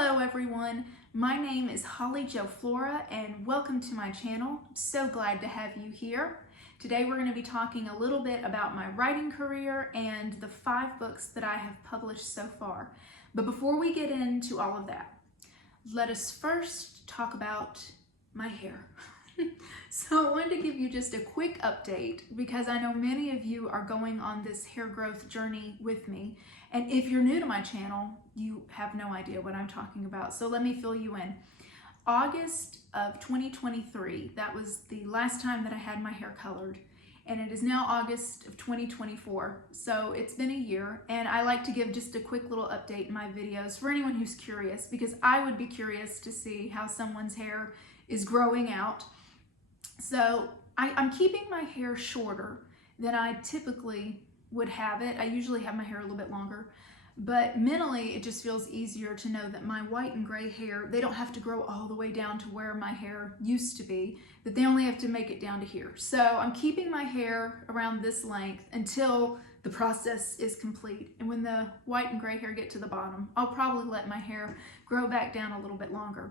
Hello everyone, my name is Holly Jo Flora and welcome to my channel. I'm so glad to have you here. Today we're going to be talking a little bit about my writing career and the 5 books that I have published so far. But before we get into all of that, let us first talk about my hair. So I wanted to give you just a quick update because I know many of you are going on this hair growth journey with me. And if you're new to my channel, you have no idea what I'm talking about. So let me fill you in. August of 2023, that was the last time that I had my hair colored. And it is now August of 2024. So it's been a year, and I like to give just a quick little update in my videos for anyone who's curious, because I would be curious to see how someone's hair is growing out. So I'm keeping my hair shorter than I typically would have it. I usually have my hair a little bit longer, but mentally it just feels easier to know that my white and gray hair, they don't have to grow all the way down to where my hair used to be, that they only have to make it down to here. So I'm keeping my hair around this length until the process is complete. And when the white and gray hair get to the bottom, I'll probably let my hair grow back down a little bit longer.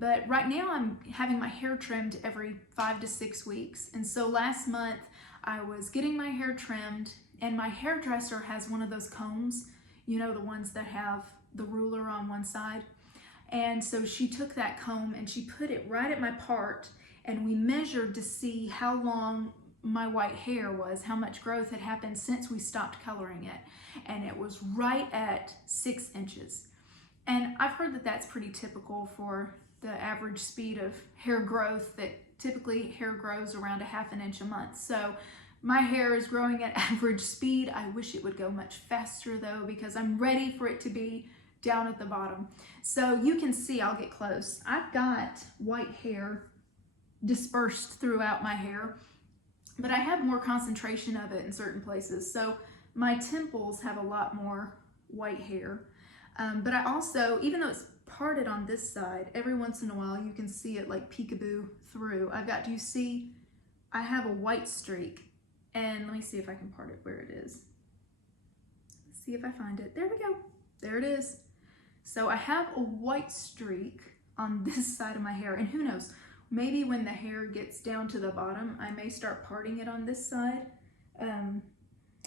But right now I'm having my hair trimmed every 5 to 6 weeks. And so last month I was getting my hair trimmed, and my hairdresser has one of those combs, you know, the ones that have the ruler on one side. And so she took that comb and she put it right at my part, and we measured to see how long my white hair was, how much growth had happened since we stopped coloring it. And it was right at 6 inches. And I've heard that that's pretty typical for the average speed of hair growth, that typically hair grows around 1/2 inch a month. So my hair is growing at average speed. I wish it would go much faster though, because I'm ready for it to be down at the bottom. So you can see, I'll get close. I've got white hair dispersed throughout my hair, but I have more concentration of it in certain places. So my temples have a lot more white hair. But I also, even though it's parted on this side, every once in a while you can see it like peekaboo through. Do you see, I have a white streak, and let me see if I can part it where it is. Let's see if I find it. There we go. There it is. So I have a white streak on this side of my hair, and who knows, maybe when the hair gets down to the bottom, I may start parting it on this side.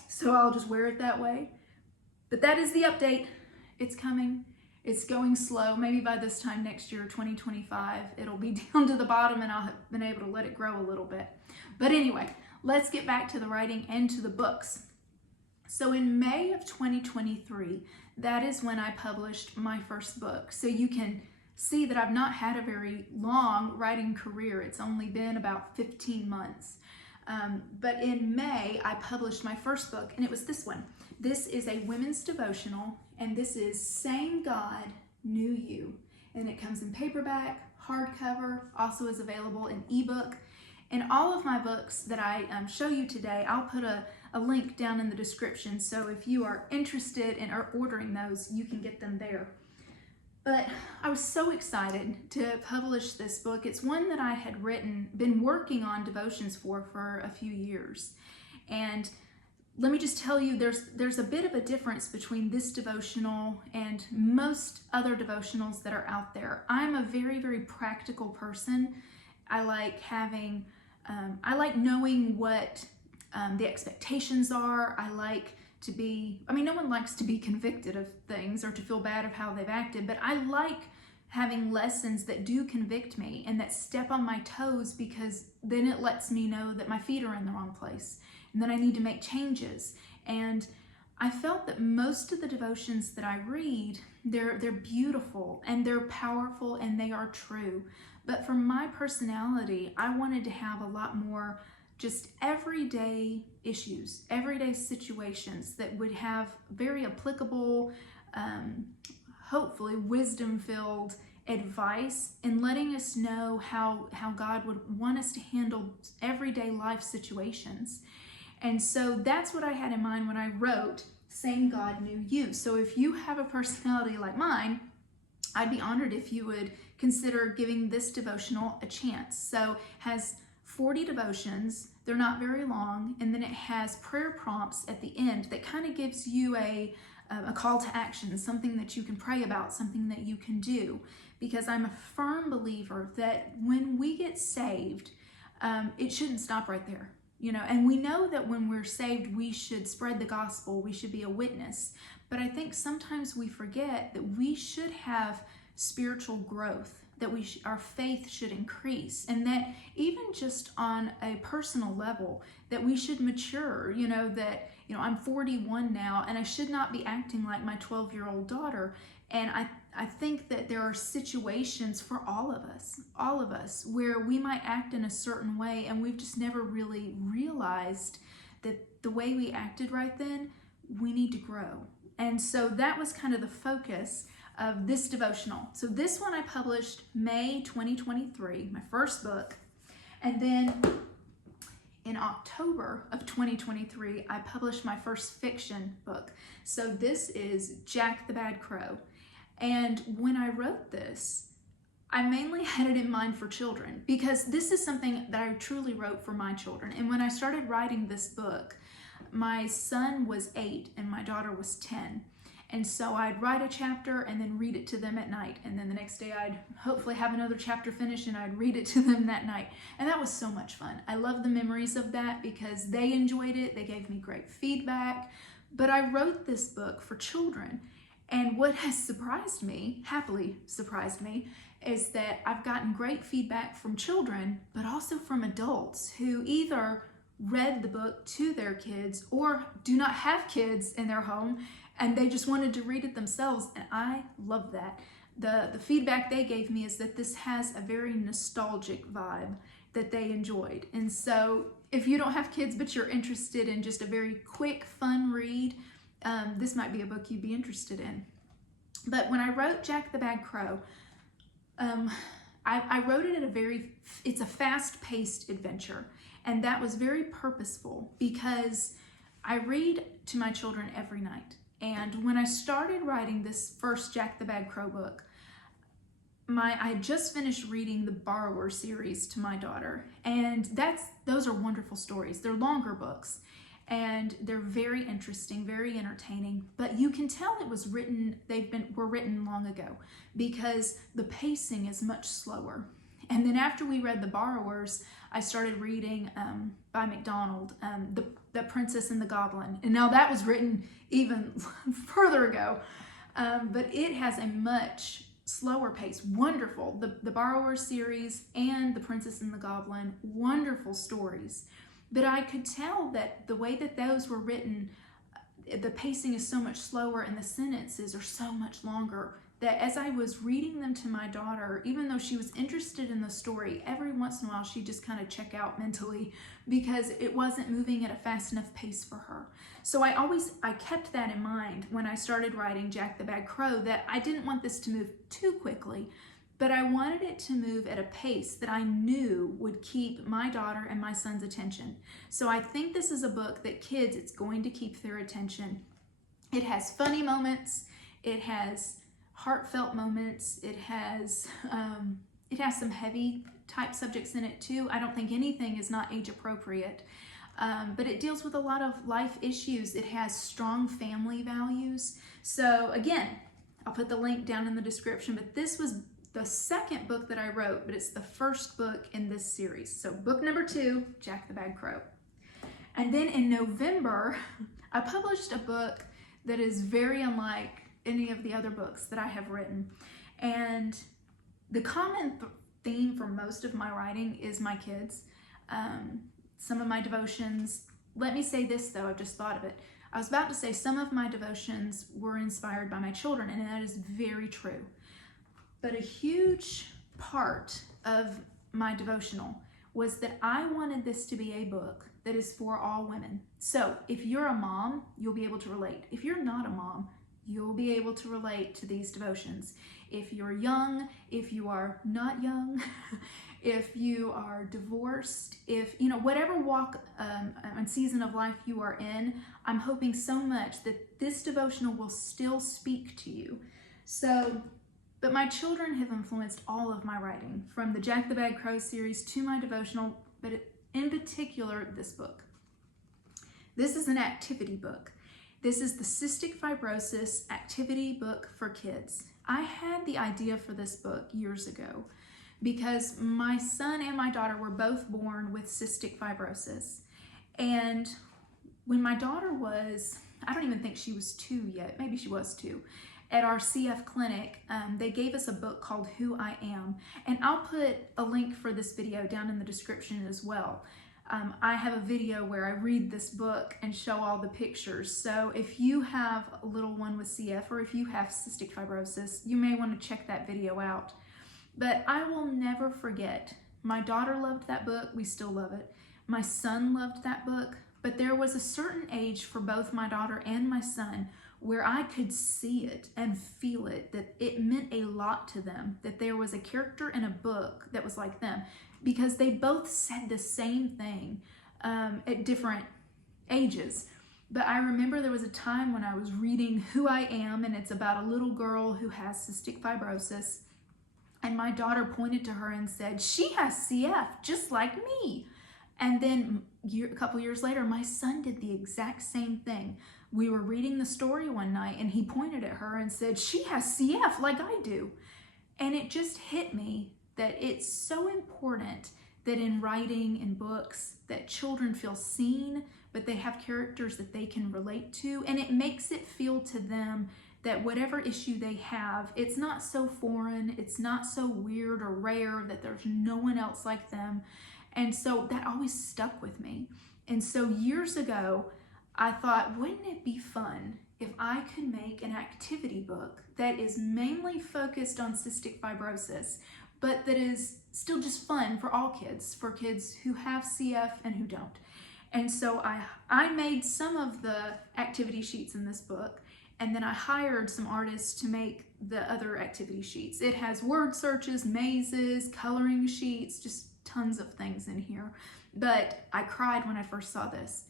So I'll just wear it that way. But that is the update. It's coming. It's going slow. Maybe by this time next year, 2025, it'll be down to the bottom and I'll have been able to let it grow a little bit. But anyway, let's get back to the writing and to the books. So in May of 2023, that is when I published my first book. So you can see that I've not had a very long writing career. It's only been about 15 months. But in May, I published my first book, and it was this one. This is a women's devotional, and this is Same God Knew You. And it comes in paperback, hardcover, also is available in ebook. And all of my books that I show you today, I'll put a link down in the description. So if you are interested in ordering those, you can get them there. But I was so excited to publish this book. It's one that I had been working on devotions for a few years. And let me just tell you, there's a bit of a difference between this devotional and most other devotionals that are out there. I'm a very, very practical person. I like having, I like knowing what the expectations are. I like to be, no one likes to be convicted of things or to feel bad of how they've acted, but I like having lessons that do convict me and that step on my toes, because then it lets me know that my feet are in the wrong place and that I need to make changes. And I felt that most of the devotions that I read, they're beautiful and they're powerful and they are true. But for my personality, I wanted to have a lot more just everyday issues, everyday situations that would have very applicable, hopefully wisdom-filled advice, and letting us know how God would want us to handle everyday life situations. And so that's what I had in mind when I wrote Same God Knew You. So if you have a personality like mine, I'd be honored if you would consider giving this devotional a chance. So it has 40 devotions. They're not very long, and then it has prayer prompts at the end that kind of gives you a a call to action, something that you can pray about, something that you can do. Because I'm a firm believer that when we get saved, it shouldn't stop right there. And we know that when we're saved, we should spread the gospel, we should be a witness. But I think sometimes we forget that we should have spiritual growth, that our faith should increase, and that even just on a personal level, that we should mature, that, I'm 41 now, and I should not be acting like my 12-year-old daughter. And I think that there are situations for all of us, where we might act in a certain way, and we've just never really realized that the way we acted right then, we need to grow. And so that was kind of the focus of this devotional. So this one I published May 2023, my first book. And then in October of 2023, I published my first fiction book. So this is Jack the Bad Crow. And when I wrote this, I mainly had it in mind for children, because this is something that I truly wrote for my children. And when I started writing this book, my son was 8 and my daughter was 10. And so I'd write a chapter and then read it to them at night. And then the next day I'd hopefully have another chapter finished and I'd read it to them that night. And that was so much fun. I love the memories of that because they enjoyed it. They gave me great feedback. But I wrote this book for children. And what has surprised me, happily surprised me, is that I've gotten great feedback from children, but also from adults who either read the book to their kids or do not have kids in their home and they just wanted to read it themselves. And I love that. The feedback they gave me is that this has a very nostalgic vibe that they enjoyed. And so if you don't have kids but you're interested in just a very quick, fun read, this might be a book you'd be interested in. But when I wrote Jack the Bad Crow, I wrote it at it's a fast-paced adventure. And that was very purposeful because I read to my children every night. And when I started writing this first Jack the Bad Crow book, I had just finished reading the Borrower series to my daughter. And those are wonderful stories. They're longer books. And they're very interesting, very entertaining, but you can tell it was written, were written long ago because the pacing is much slower. And then after we read The Borrowers, I started reading by MacDonald, The Princess and the Goblin. And now that was written even further ago, but it has a much slower pace. Wonderful. The Borrowers series and The Princess and the Goblin, wonderful stories. But I could tell that the way that those were written, the pacing is so much slower and the sentences are so much longer, that as I was reading them to my daughter, even though she was interested in the story, every once in a while she'd just kind of check out mentally because it wasn't moving at a fast enough pace for her. So I kept that in mind when I started writing Jack the Bad Crow, that I didn't want this to move too quickly, but I wanted it to move at a pace that I knew would keep my daughter and my son's attention. So I think this is a book that kids, it's going to keep their attention. It has funny moments. It has heartfelt moments. It has some heavy type subjects in it too. I don't think anything is not age appropriate. But it deals with a lot of life issues. It has strong family values. So again, I'll put the link down in the description, but this was the second book that I wrote, but it's the first book in this series. So book number 2, Jack the Bad Crow. And then in November, I published a book that is very unlike any of the other books that I have written. And the common theme for most of my writing is my kids. Some of my devotions, let me say this though, I've just thought of it. I was about to say some of my devotions were inspired by my children, and that is very true. But a huge part of my devotional was that I wanted this to be a book that is for all women. So if you're a mom, you'll be able to relate. If you're not a mom, you'll be able to relate to these devotions. If you're young, if you are not young, if you are divorced, if, whatever walk and season of life you are in, I'm hoping so much that this devotional will still speak to you. But my children have influenced all of my writing, from the Jack the Bad Crow series to my devotional, but in particular, this book. This is an activity book. This is the Cystic Fibrosis Activity Book for Kids. I had the idea for this book years ago because my son and my daughter were both born with cystic fibrosis. And when my daughter was, I don't even think she was 2 yet, maybe she was 2, at our CF clinic, they gave us a book called Who I Am. And I'll put a link for this video down in the description as well. I have a video where I read this book and show all the pictures. So if you have a little one with CF or if you have cystic fibrosis, you may want to check that video out. But I will never forget, my daughter loved that book, we still love it. My son loved that book, but there was a certain age for both my daughter and my son where I could see it and feel it, that it meant a lot to them, that there was a character in a book that was like them, because they both said the same thing at different ages. But I remember there was a time when I was reading Who I Am, and it's about a little girl who has cystic fibrosis, and my daughter pointed to her and said, "She has CF, just like me." And then a couple years later, my son did the exact same thing. We were reading the story one night and he pointed at her and said, "She has CF like I do." And it just hit me that it's so important that in writing and books that children feel seen, but they have characters that they can relate to, and it makes it feel to them that whatever issue they have, it's not so foreign, it's not so weird or rare that there's no one else like them. And so that always stuck with me. And so years ago, I thought, wouldn't it be fun if I could make an activity book that is mainly focused on cystic fibrosis, but that is still just fun for all kids, for kids who have CF and who don't. And so I made some of the activity sheets in this book, and then I hired some artists to make the other activity sheets. It has word searches, mazes, coloring sheets, just tons of things in here. But I cried when I first saw this.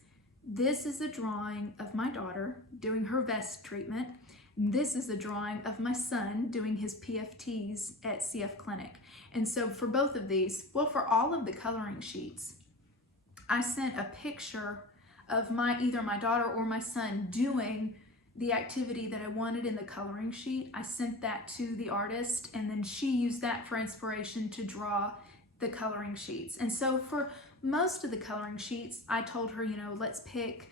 This is a drawing of my daughter doing her vest treatment. This is a drawing of my son doing his PFTs at CF Clinic. And so for both of these, well, for all of the coloring sheets, I sent a picture of either my daughter or my son doing the activity that I wanted in the coloring sheet. I sent that to the artist, and then she used that for inspiration to draw the coloring sheets. And so for most of the coloring sheets, I told her, let's pick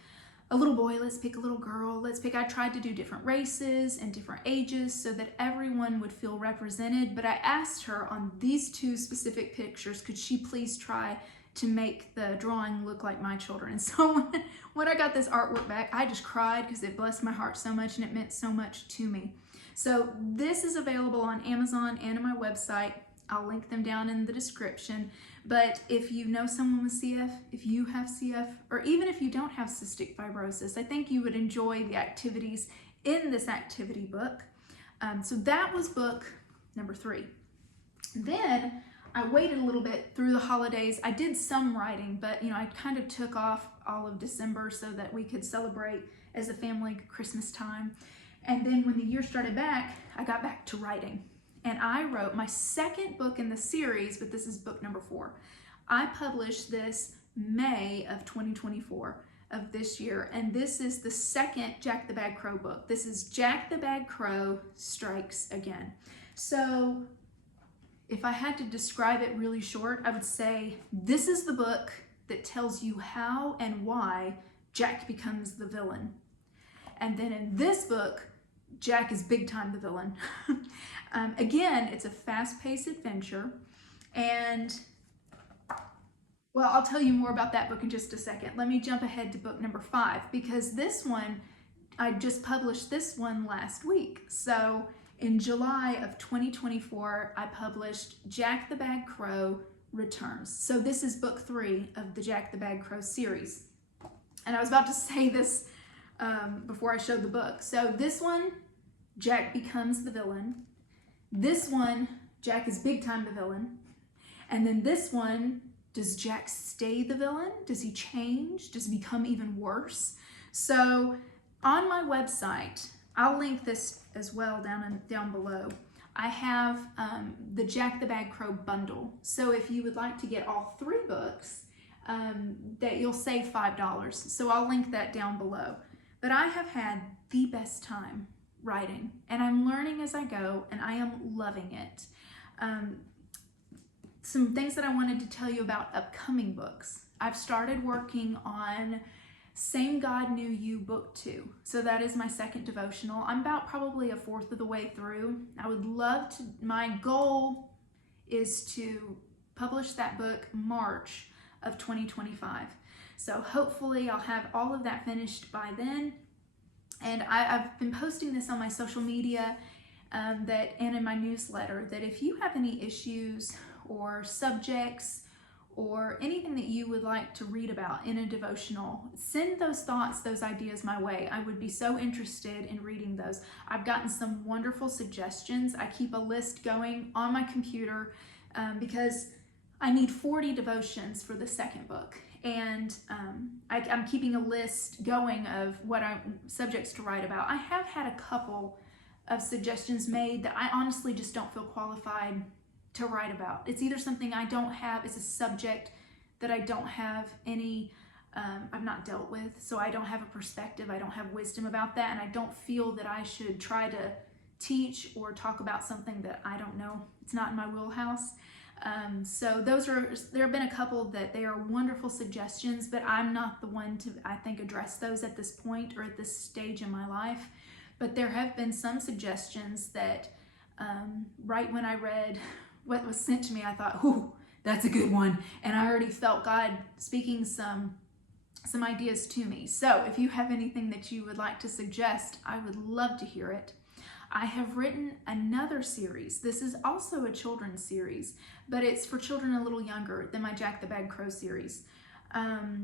a little boy, let's pick a little girl, I tried to do different races and different ages so that everyone would feel represented. But I asked her on these 2 specific pictures, could she please try to make the drawing look like my children? And so when I got this artwork back, I just cried because it blessed my heart so much and it meant so much to me. So this is available on Amazon and on my website. I'll link them down in the description. But if you know someone with CF, if you have CF, or even if you don't have cystic fibrosis, I think you would enjoy the activities in this activity book. So that was book number 3. Then I waited a little bit through the holidays. I did some writing, but I kind of took off all of December so that we could celebrate as a family Christmas time. And then when the year started back, I got back to writing. And I wrote my second book in the series, but this is book number 4. I published this May of 2024 of this year, and this is the second Jack the Bad Crow book. This is Jack the Bad Crow Strikes Again. So if I had to describe it really short, I would say this is the book that tells you how and why Jack becomes the villain. And then in this book, Jack is big time the villain. Again, it's a fast-paced adventure, and well, I'll tell you more about that book in just a second. Let me jump ahead to book number 5, because this one, I just published this one last week. So in July of 2024, I published Jack the Bad Crow Returns. So this is book 3 of the Jack the Bad Crow series. And I was about to say this before I showed the book. So this one, Jack becomes the villain. This one, Jack is big time the villain. And then this one, does Jack stay the villain? Does he change? Does he become even worse? So on my website, I'll link this as well down below. I have the Jack the Bad Crow bundle. So if you would like to get all 3 books, that you'll save $5. So I'll link that down below. but I have had the best time writing, and I'm learning as I go, and I am loving it. Some things that I wanted to tell you about upcoming books. I've started working on Same God Knew You Book 2. So that is my second devotional. I'm about probably a fourth of the way through. I would love to, my goal is to publish that book March of 2025. So hopefully I'll have all of that finished by then. And I've been posting this on my social media and in my newsletter, that if you have any issues or subjects or anything that you would like to read about in a devotional, send those thoughts, those ideas my way. I would be so interested in reading those. I've gotten some wonderful suggestions. I keep a list going on my computer because I need 40 devotions for the second book. And I'm keeping a list going of what subjects to write about. I have had a couple of suggestions made that I honestly just don't feel qualified to write about. It's either something I don't have, it's a subject that I don't have any, I've not dealt with, so I don't have a perspective, I don't have wisdom about that, and I don't feel that I should try to teach or talk about something that I don't know. It's not in my wheelhouse. So there have been a couple that they are wonderful suggestions, but I'm not the one to, I think, address those at this point or at this stage in my life. But there have been some suggestions that right when I read what was sent to me, I thought, ooh, that's a good one. And I already felt God speaking some ideas to me. So if you have anything that you would like to suggest, I would love to hear it. I have written another series. This is also a children's series, but it's for children a little younger than my Jack the Bad Crow series.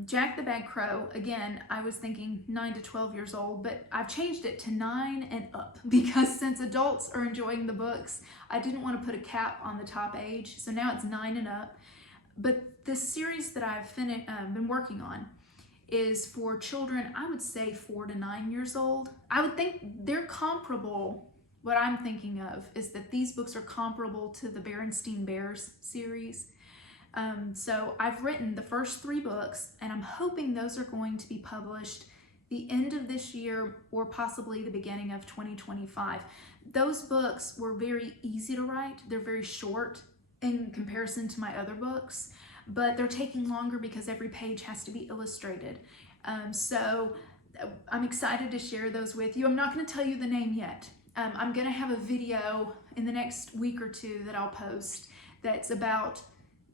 Jack the Bad Crow, again, I was thinking 9 to 12 years old, but I've changed it to 9 and up because since adults are enjoying the books, I didn't want to put a cap on the top age. So now it's 9 and up. But this series that I've been working on is for children, I would say 4 to 9 years old. I would think they're comparable. What I'm thinking of is that these books are comparable to the Berenstain Bears series. So I've written the first 3 books, and I'm hoping those are going to be published the end of this year or possibly the beginning of 2025. Those books were very easy to write. They're very short in comparison to my other books, but they're taking longer because every page has to be illustrated. So I'm excited to share those with you. I'm not going to tell you the name yet. I'm going to have a video in the next week or 2 that I'll post that's about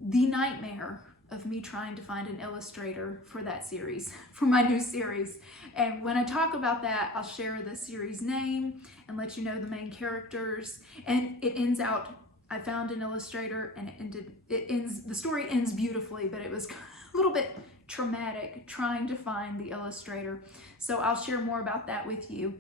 the nightmare of me trying to find an illustrator for that series, for my new series. And when I talk about that, I'll share the series name and let you know the main characters. And it ends out, I found an illustrator, and the story ends beautifully, but it was a little bit traumatic trying to find the illustrator. So I'll share more about that with you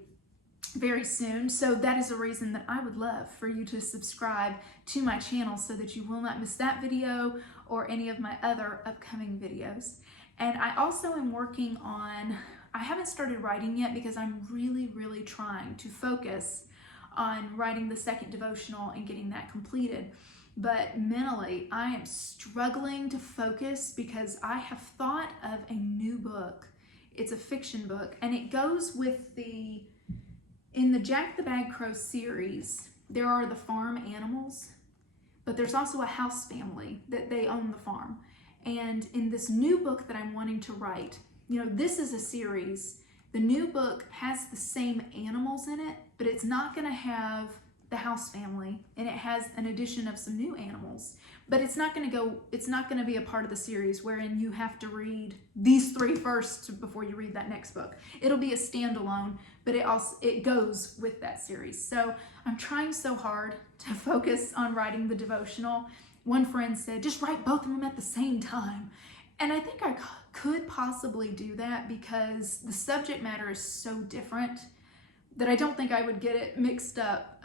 very soon. So that is a reason that I would love for you to subscribe to my channel so that you will not miss that video or any of my other upcoming videos. And I also am working on, I haven't started writing yet because I'm really trying to focus on writing the second devotional and getting that completed. But mentally, I am struggling to focus because I have thought of a new book. It's a fiction book, and it goes with in the Jack the Bad Crow series, there are the farm animals, but there's also a house family that they own the farm. And in this new book that I'm wanting to write, this is a series. The new book has the same animals in it, but it's not going to have the house family, and it has an addition of some new animals. But it's not going to be a part of the series wherein you have to read these 3 first before you read that next book. It'll be a standalone, but it goes with that series. So I'm trying so hard to focus on writing the devotional. One friend said, just write both of them at the same time. And I think I could possibly do that because the subject matter is so different that I don't think I would get it mixed up.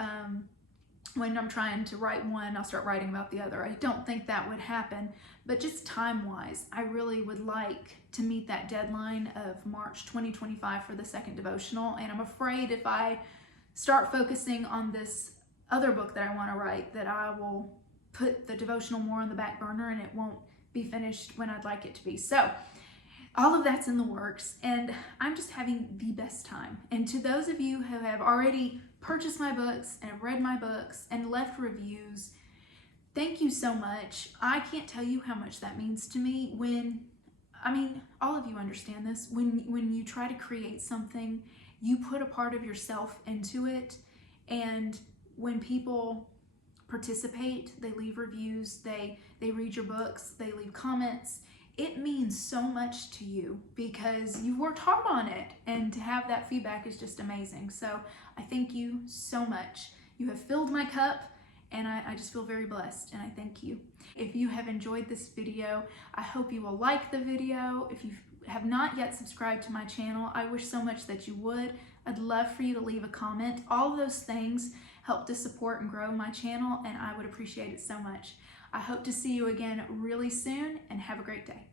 When I'm trying to write one, I'll start writing about the other. I don't think that would happen, but just time-wise, I really would like to meet that deadline of March 2025 for the second devotional, and I'm afraid if I start focusing on this other book that I want to write, that I will put the devotional more on the back burner and it won't be finished when I'd like it to be. So all of that's in the works, and I'm just having the best time. And to those of you who have already purchased my books and have read my books and left reviews, thank you so much. I can't tell you how much that means to me when, all of you understand this, when you try to create something, you put a part of yourself into it, and when people participate, they leave reviews, they read your books, they leave comments, it means so much to you because you worked hard on it, and to have that feedback is just amazing. So I thank you so much. You have filled my cup, and I just feel very blessed, and I thank you. If you have enjoyed this video, I hope you will like the video. If you have not yet subscribed to my channel, I wish so much that you would. I'd love for you to leave a comment. All of those things help to support and grow my channel, and I would appreciate it so much. I hope to see you again really soon, and have a great day.